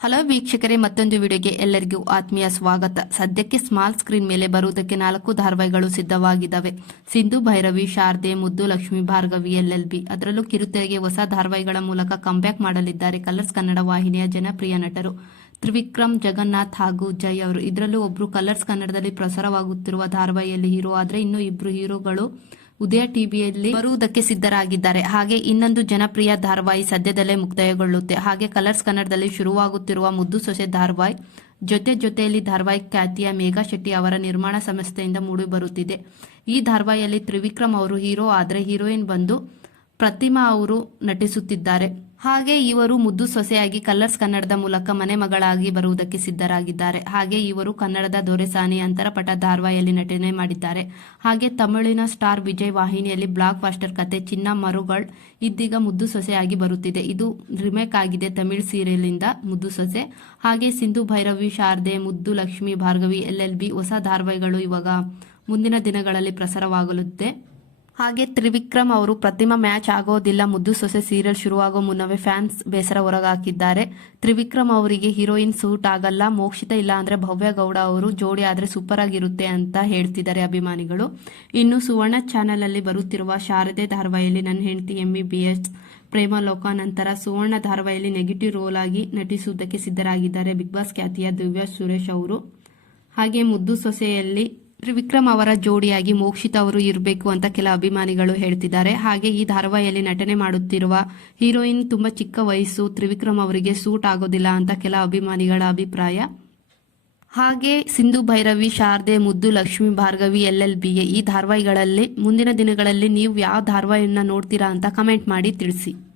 Hello ವೀಕ್ಷಕರೇ, ಮತ್ತೊಂದು ವಿಡಿಯೋಗೆ ಎಲ್ಲರಿಗೂ ಆತ್ಮೀಯ ಸ್ವಾಗತ. ಸದ್ಯಕ್ಕೆ ಸ್ಮಾಲ್ ಸ್ಕ್ರೀನ್ ಮೇಲೆ ಬರುವುದಕ್ಕೆ ನಾಲ್ಕು ಧಾರಾವಾಹಿಗಳು ಸಿದ್ಧವಾಗಿದ್ದಾವೆ. ಸಿಂಧು, ಭೈರವಿ, ಶಾರದೆ, ಮುದ್ದು, ಲಕ್ಷ್ಮಿ, ಭಾರ್ಗವಿ ಎಲ್ಎಲ್ಬಿ ಅದರಲ್ಲೂ ಕಿರುತೆರೆಗೆ ಹೊಸ ಧಾರಾವಾಹಿಗಳ ಮೂಲಕ ಕಂಬ್ಯಾಕ್ ಮಾಡಲಿದ್ದಾರೆ ಕಲರ್ಸ್ ಕನ್ನಡ ವಾಹಿನಿಯ ಜನಪ್ರಿಯ ನಟರು. ತ್ರಿವಿಕ್ರಮ್, ಜಗನ್ನಾಥ್ ಹಾಗೂ ಜೈ ಅವರು. ಇದರಲ್ಲೂ ಒಬ್ರು ಕಲರ್ಸ್ ಕನ್ನಡದಲ್ಲಿ ಪ್ರಸಾರವಾಗುತ್ತಿರುವ ಧಾರಾವಾಹಿಯಲ್ಲಿ ಹೀರೋ ಆದರೆ ಇನ್ನೂ ಇಬ್ರು ಹೀರೋಗಳು ಉದಯ ಟಿವಿಯಲ್ಲಿ ಬರುವುದಕ್ಕೆ ಸಿದ್ಧರಾಗಿದ್ದಾರೆ. ಹಾಗೆ ಇನ್ನೊಂದು ಜನಪ್ರಿಯ ಧಾರಾವಾಹಿ ಸದ್ಯದಲ್ಲೇ ಮುಕ್ತಾಯಗೊಳ್ಳುತ್ತೆ. ಹಾಗೆ ಕಲರ್ಸ್ ಕನ್ನಡದಲ್ಲಿ ಶುರುವಾಗುತ್ತಿರುವ ಮುದ್ದು ಸೊಸೆ ಧಾರಾವಾಹಿ, ಜೊತೆ ಜೊತೆಯಲ್ಲಿ ಧಾರಾವಾಹಿ ಖ್ಯಾತಿಯ ಮೇಘಾ ಶೆಟ್ಟಿ ಅವರ ನಿರ್ಮಾಣ ಸಂಸ್ಥೆಯಿಂದ ಮೂಡಿ ಬರುತ್ತಿದೆ ಈ ಧಾರಾವಾಹಿಯಲ್ಲಿ ತ್ರಿವಿಕ್ರಮ್ ಅವರು ಹೀರೋ ಆದರೆ ಹೀರೋಯಿನ್ ಬಂದು ಪ್ರತಿಮಾ ಅವರು ನಟಿಸುತ್ತಿದ್ದಾರೆ. ಹಾಗೆ ಇವರು ಮುದ್ದು ಸೊಸೆಯಾಗಿ ಕಲರ್ಸ್ ಕನ್ನಡದ ಮೂಲಕ ಮನೆ ಮಗಳಾಗಿ ಬರುವುದಕ್ಕೆ ಸಿದ್ಧರಾಗಿದ್ದಾರೆ. ಹಾಗೆ ಇವರು ಕನ್ನಡದ ದೊರೆಸಾನಿ ಅಂತರಪಟ ಧಾರವಾಹಿಯಲ್ಲಿ ನಟನೆ ಮಾಡಿದ್ದಾರೆ. ಹಾಗೆ ತಮಿಳಿನ ಸ್ಟಾರ್ ವಿಜಯ್ ವಾಹಿನಿಯಲ್ಲಿ ಬ್ಲಾಕ್ ಬಾಸ್ಟರ್ ಕತೆ ಚಿನ್ನ ಮರುಗಳ್ ಇದೀಗ ಮುದ್ದು ಸೊಸೆಯಾಗಿ ಬರುತ್ತಿದೆ. ಇದು ರಿಮೇಕ್ ಆಗಿದೆ ತಮಿಳ್ ಸೀರಿಯಲ್ನಿಂದ ಮುದ್ದು ಸೊಸೆ. ಹಾಗೆ ಸಿಂಧು ಭೈರವಿ, ಶಾರದೆ, ಮುದ್ದು ಲಕ್ಷ್ಮಿ ಭಾರ್ಗವಿ ಎಲ್ಎಲ್ಬಿ ಹೊಸ ಧಾರಾವಾಹಿಗಳು ಇವಾಗ ಮುಂದಿನ ದಿನಗಳಲ್ಲಿ ಪ್ರಸಾರವಾಗಲಿದೆ. ಹಾಗೆ ತ್ರಿವಿಕ್ರಮ್ ಅವರು ಪ್ರತಿಮ ಮ್ಯಾಚ್ ಆಗೋದಿಲ್ಲ. ಮುದ್ದು ಸೊಸೆ ಸೀರಿಯಲ್ ಶುರುವಾಗೋ ಮುನ್ನವೇ ಫ್ಯಾನ್ಸ್ ಬೇಸರ ಹೊರಗಾಕಿದ್ದಾರೆ. ತ್ರಿವಿಕ್ರಮ್ ಅವರಿಗೆ ಹೀರೋಯಿನ್ ಸೂಟ್ ಆಗಲ್ಲ, ಮೋಕ್ಷಿತ ಇಲ್ಲ ಅಂದ್ರೆ ಭವ್ಯ ಗೌಡ ಅವರು ಜೋಡಿ ಆದ್ರೆ ಸೂಪರ್ ಆಗಿರುತ್ತೆ ಅಂತ ಹೇಳ್ತಿದ್ದಾರೆ ಅಭಿಮಾನಿಗಳು. ಇನ್ನು ಸುವರ್ಣ ಚಾನೆಲ್ ಅಲ್ಲಿ ಬರುತ್ತಿರುವ ಶಾರದೆ ಧಾರವಾಹಿಯಲ್ಲಿ ನನ್ನ ಹೆಂಡತಿ ಎಂ ಬಿ ಎಸ್ ಪ್ರೇಮ ಲೋಕ ನಂತರ ಸುವರ್ಣ ಧಾರವಾಹಿಯಲ್ಲಿ ನೆಗೆಟಿವ್ ರೋಲ್ ಆಗಿ ನಟಿಸುವುದಕ್ಕೆ ಸಿದ್ಧರಾಗಿದ್ದಾರೆ. ಬಿಗ್ ಬಾಸ್ ಖ್ಯಾತಿಯ ದಿವ್ಯಾ ಸುರೇಶ್ ಅವರು. ಹಾಗೆ ಮುದ್ದು ಸೊಸೆಯಲ್ಲಿ ತ್ರಿವಿಕ್ರಮ್ ಅವರ ಜೋಡಿಯಾಗಿ ಮೋಕ್ಷಿತ್ ಅವರು ಇರಬೇಕು ಅಂತ ಕೆಲ ಅಭಿಮಾನಿಗಳು ಹೇಳ್ತಿದ್ದಾರೆ. ಹಾಗೆ ಈ ಧಾರಾವಾಹಿಯಲ್ಲಿ ನಟನೆ ಮಾಡುತ್ತಿರುವ ಹೀರೋಯಿನ್ ತುಂಬಾ ಚಿಕ್ಕ ವಯಸ್ಸು ತ್ರಿವಿಕ್ರಮ್ ಅವರಿಗೆ ಸೂಟ್ ಆಗೋದಿಲ್ಲ ಅಂತ ಕೆಲ ಅಭಿಮಾನಿಗಳ ಅಭಿಪ್ರಾಯ. ಹಾಗೆ Sindhu Bhairavi, Sharade, Muddu, Lakshmi Bhargavi, L L B ಈ ಧಾರಾವಾಹಿಗಳಲ್ಲಿ ಮುಂದಿನ ದಿನಗಳಲ್ಲಿ ನೀವು ಯಾವ ಧಾರಾವಾಹಿಯನ್ನ ನೋಡ್ತೀರಾ ಅಂತ ಕಮೆಂಟ್ ಮಾಡಿ ತಿಳಿಸಿ.